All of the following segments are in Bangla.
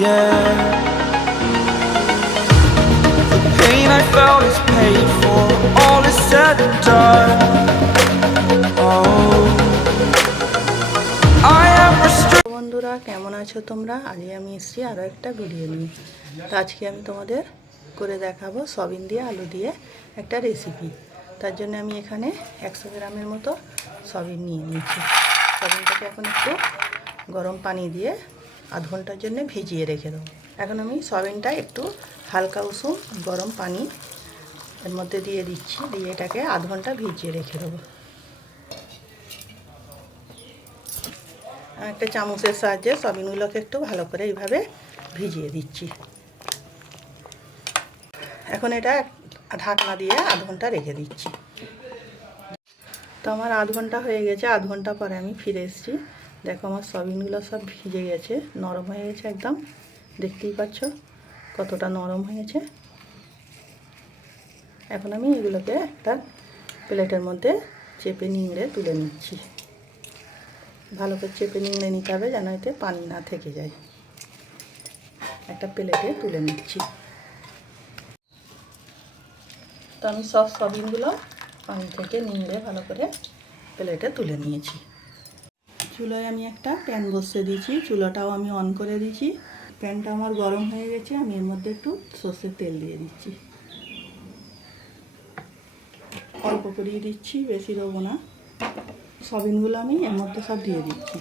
yeah. The pain I felt is paid for, all is said and done. Oh, I am restricted. বন্ধুরা কেমন আছো তোমরা? আজ আমি এসেছি আরও একটা ভিডিও নিয়ে। তো আজকে আমি তোমাদের করে দেখাবো সয়াবিন দিয়ে আলু দিয়ে একটা রেসিপি। তার জন্য আমি এখানে 100 গ্রামের মতো সয়াবিন নিয়ে নিয়েছি। সয়াবিনটাকে এখন একটু গরম পানি দিয়ে আধ ঘন্টার জন্য ভিজিয়ে রেখে দেবো। এখন আমি সয়াবিনটা একটু হালকা উষুম গরম পানি এর মধ্যে দিয়ে দিচ্ছি, দিয়ে এটাকে আধ ঘন্টা ভিজিয়ে রেখে দেবো। একটা চামচের সাহায্যে সয়াবিনগুলোকে একটু ভালো করে এইভাবে ভিজিয়ে দিচ্ছি। এখন এটা ঢাকনা দিয়ে আধ ঘন্টা রেখে দিচ্ছি। তো আমার আধ ঘন্টা হয়ে গেছে। আধ ঘন্টা পরে আমি ফিরে এসেছি। দেখো আমার সয়াবিনগুলো সব ভিজে গেছে, নরম হয়ে গেছে একদম। দেখতেই পাচ্ছ কতটা নরম হয়েছে। এখন আমি এগুলোকে একটা প্লেটের মধ্যে চেপে নিংড়ে তুলে নিচ্ছি। ভালো করে চেপে নিংড়ে নিতে হবে যেন এতে পানি না থেকে যায়। একটা প্লেটে তুলে নিচ্ছি। তো আমি সব সয়াবিনগুলো পানি থেকে নিংড়ে ভালো করে প্লেটে তুলে নিয়েছি। চুলোয় আমি একটা প্যান বসিয়ে দিয়েছি, চুলোটাও আমি অন করে দিয়েছি। প্যানটা আমার গরম হয়ে গেছে, আমি এর মধ্যে একটু সর্ষের তেল দিয়ে দিচ্ছি। অল্প করিয়ে দিচ্ছি, বেশি দেবো না। সয়াবিনগুলো আমি এর মধ্যে সব দিয়ে দিচ্ছি।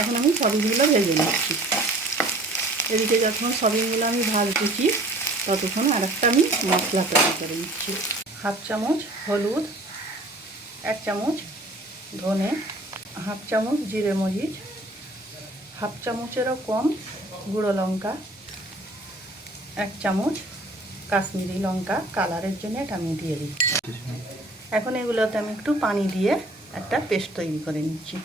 এখন আমি সয়াবিনগুলো ভেজে নিচ্ছি। এদিকে যখন সয়াবিনগুলো আমি ভাজতেছি ততক্ষণ আরেকটা আমি মশলা তৈরি করে নিচ্ছি। হাফ চামচ হলুদ, 1 চামচ ধনে, হাফ চামচ জিরে মরিচ, হাফ চামচেরও কম গুঁড়ো লঙ্কা, 1 চামচ কাশ্মীরি লঙ্কা কালারের জন্য এটা আমি দিয়ে দিচ্ছি। এখন এগুলোতে আমি একটু পানি দিয়ে একটা পেস্ট তৈরি করে নিচ্ছি।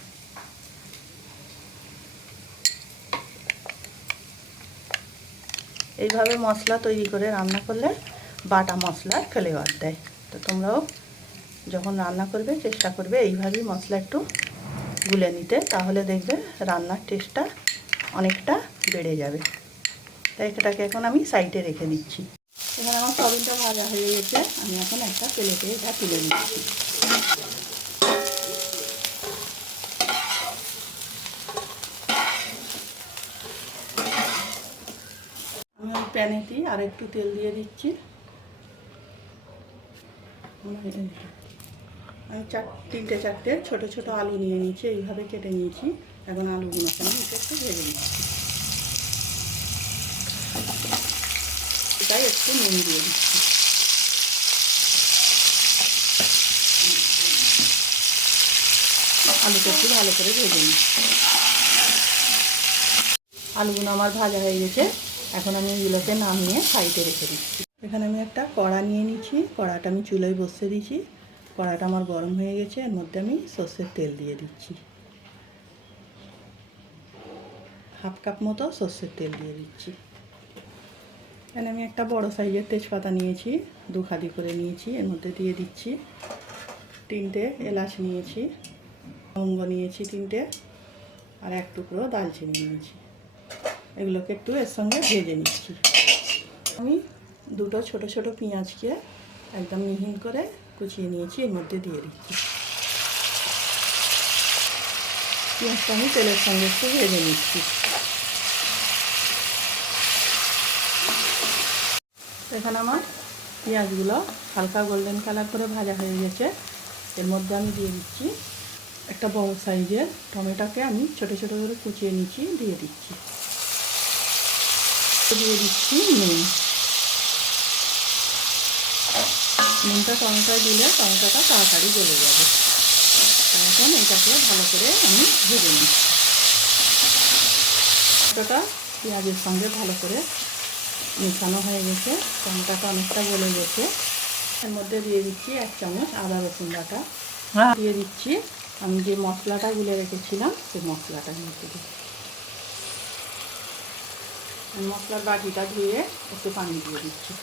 এইভাবে মশলা তৈরি করে রান্না করলে বাটা মশলার ফ্লেভার দেয়। তো তোমরাও যখন রান্না করবে চেষ্টা করবে এইভাবেই মশলা একটু গুলে নিতে, তাহলে দেখবে রান্নার টেস্টটা অনেকটা বেড়ে যাবে। তাই এটাকে এখন আমি সাইডে রেখে দিচ্ছি। এখানে আমার সয়াবিনটা ভাজা হয়ে গেছে, আমি এখন একটা প্লেটে এটা তুলে নিচ্ছি। আমি ওই প্যানেতে আর একটু তেল দিয়ে দিচ্ছি। আমি 3-4টে ছোটো ছোটো আলু নিয়ে নিয়েছি, এইভাবে কেটে নিয়েছি। এখন আলুগুলোকে আমি একটু ভেজে নিচ্ছি। তাই একটু নুন দিয়ে দিচ্ছি। আলুটা একটু ভালো করে ভেজে নিচ্ছি। আলুগুলো আমার ভাজা হয়ে গেছে, এখন আমি এগুলোকে নামিয়ে সাইডে রেখে দিচ্ছি। এখানে আমি একটা কড়া নিয়ে নিচ্ছি, কড়াটা আমি চুলোয় বসিয়ে দিয়েছি। কড়াটা আমার গরম হয়ে গেছে, এর মধ্যে আমি সর্ষের তেল দিয়ে দিচ্ছি। হাফ কাপ মতো সর্ষের তেল দিয়ে দিচ্ছি। এখানে আমি একটা বড় সাইজের তেজপাতা নিয়েছি, 2 খাদি করে নিয়েছি, এর মধ্যে দিয়ে দিচ্ছি। 3টে এলাচ নিয়েছি, লবঙ্গ নিয়েছি 3টে, আর 1 টুকরো দালচিনি নিয়েছি। এগুলোকে একটু এর সঙ্গে ভেজে নিচ্ছি। আমি 2টো ছোটো ছোটো পেঁয়াজকে একদম মিহিন করে কুচিয়ে নিয়েছি, এর মধ্যে দিয়ে দিচ্ছি। পেঁয়াজটা আমি তেলের সঙ্গে একটু ভেজে নিচ্ছি। এখানে আমার পেঁয়াজগুলো হালকা গোল্ডেন কালার করে ভাজা হয়ে গেছে। এর মধ্যে আমি দিয়ে দিচ্ছি একটা বড় সাইজের টমেটোকে আমি ছোটো ছোটো করে কুচিয়ে নিচ্ছি, দিয়ে দিচ্ছি। দিয়ে দিচ্ছি নুন। নুনটা টমেটোয় দিলে টমেটোটা তাড়াতাড়ি গলে যাবে। এখন এটাকে ভালো করে আমি ভেজে নিচ্ছি। টমেটোটা পেঁয়াজের সঙ্গে ভালো করে মেশানো হয়ে গেছে, টমেটোটা অনেকটা গলে গেছে। এর মধ্যে দিয়ে দিচ্ছি 1 চামচ আদা রসুন বাটা, দিয়ে দিচ্ছি আমি যে মশলাটা গুলে রেখেছিলাম সেই মশলাটার মধ্যে দিয়ে মশলার বাটিটা ধুয়ে একটু পানি দিয়ে দিচ্ছি।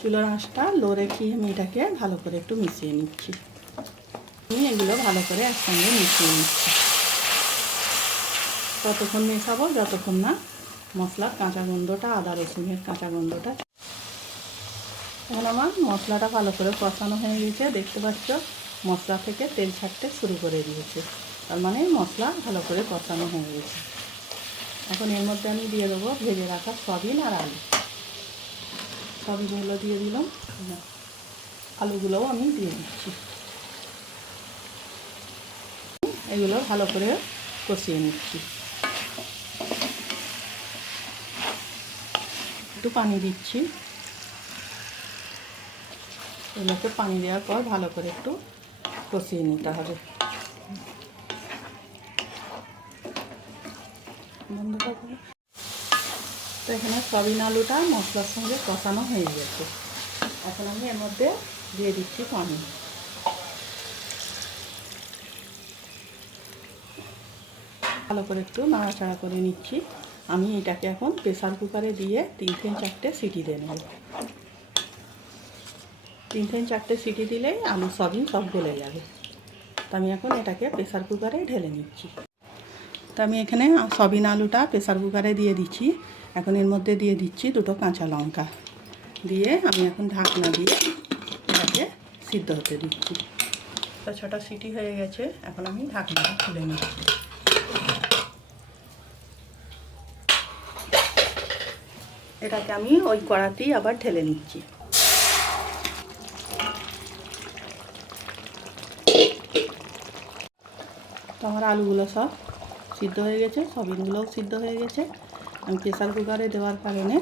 চুলার আঁচটা লো রেখে আমি এটাকে ভালো করে একটু মিশিয়ে নিচ্ছি। আমি এগুলো ভালো করে একসঙ্গে মিশিয়ে নিচ্ছি। ততক্ষণ মেশাবো যতক্ষণ না মশলার কাঁচা গন্ধটা, আদা রসুনের কাঁচা গন্ধটা। এখন আমার মশলাটা ভালো করে কষানো হয়ে গেছে, দেখতে পাচ্ছ মশলা থেকে তেল ছাড়তে শুরু করে দিয়েছে, তার মানে মশলা ভালো করে কষানো হয়ে গেছে। এখন এর মধ্যে আমি দিয়ে দেবো ভেজে রাখা সয়াবিন আর আলু। সয়াবিনগুলো দিয়ে দিলাম, আলুগুলোও আমি দিয়ে দিচ্ছি। এগুলো ভালো করে কষিয়ে নিচ্ছি। একটু পানি দিচ্ছি, এগুলোকে পানি দেওয়ার পর ভালো করে একটু কষিয়ে নিতে হবে। তো এখানে সয়াবিন আলুটা মশলার সঙ্গে কষানো হয়ে গেছে। এখন আমি এর মধ্যে দিয়ে দিচ্ছি পানি। ভালো করে একটু নাড়াচাড়া করে নিচ্ছি। আমি এটাকে এখন প্রেসার কুকারে দিয়ে 3-4টে সিটি দিয়ে নেব। 3-4টে সিটি দিলেই আলু সয়াবিন সব গলে যাবে। তো আমি এখন এটাকে প্রেসার কুকারে ঢেলে নিচ্ছি। তো আমি এখানে সয়াবিন আলুটা প্রেসার কুকারে দিয়ে দিচ্ছি। এখন এর মধ্যে দিয়ে দিচ্ছি 2টো কাঁচা লঙ্কা, দিয়ে আমি এখন ঢাকনা দিয়ে এটাকে সিদ্ধ হতে দিচ্ছি। তো 6টা সিটি হয়ে গেছে, এখন আমি ঢাকনাটা খুলে নিচ্ছি। এটাকে আমি ওই কড়াতেই আবার ঢেলে নিচ্ছি। তো আমার আলুগুলো সব সিদ্ধ হয়ে গেছে, সয়াবিনগুলোও সিদ্ধ হয়ে গেছে। আমি প্রেসার কুকারে দেওয়ার কারণে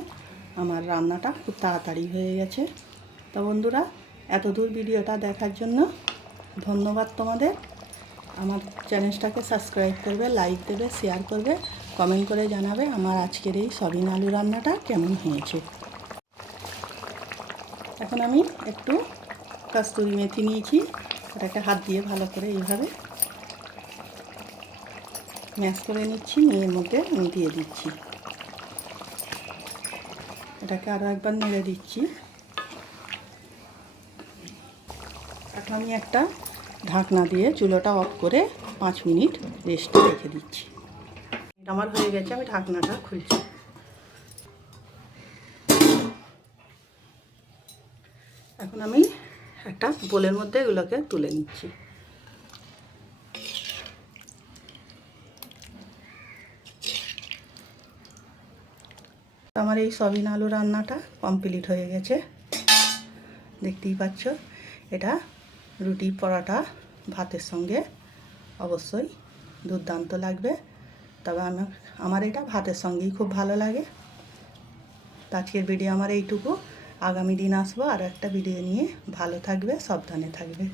আমার রান্নাটা খুব তাড়াতাড়ি হয়ে গেছে। তো বন্ধুরা, এত দূর ভিডিওটা দেখার জন্য ধন্যবাদ তোমাদের। আমার চ্যানেলটাকে সাবস্ক্রাইব করবে, লাইক দেবে, শেয়ার করবে, কমেন্ট করে জানাবে আমার আজকের এই সয়াবিন আলু রান্নাটা কেমন হয়েছে। এখন আমি একটু কস্তুরি মেথি নিয়েছি, এটাকে হাত দিয়ে ভালো করে এইভাবে ম্যাশ করে নিচ্ছি, নিয়ে এর মধ্যে আমি দিয়ে দিচ্ছি। এটাকে আরও একবার নেড়ে দিচ্ছি। এখন আমি একটা ঢাকনা দিয়ে চুলোটা অফ করে 5 মিনিট রেস্টে রেখে দিচ্ছি। এটা আমার হয়ে গেছে, আমি ঢাকনাটা খুলছি। এখন আমি একটা বোলের মধ্যে এগুলোকে তুলে নিচ্ছি। আমার এই সয়াবিন আলু রান্নাটা কমপ্লিট হয়ে গেছে, দেখতেই পাচ্ছ। এটা রুটি, পরোটা, ভাতের সঙ্গে অবশ্যই দুর্দান্ত লাগবে। তবে আমার এটা ভাতের সঙ্গেই খুব ভালো লাগে। তো আজকের ভিডিও আমার এইটুকু। আগামী দিন আসবো আর একটা ভিডিও নিয়ে। ভালো থাকবে, সাবধানে থাকবে।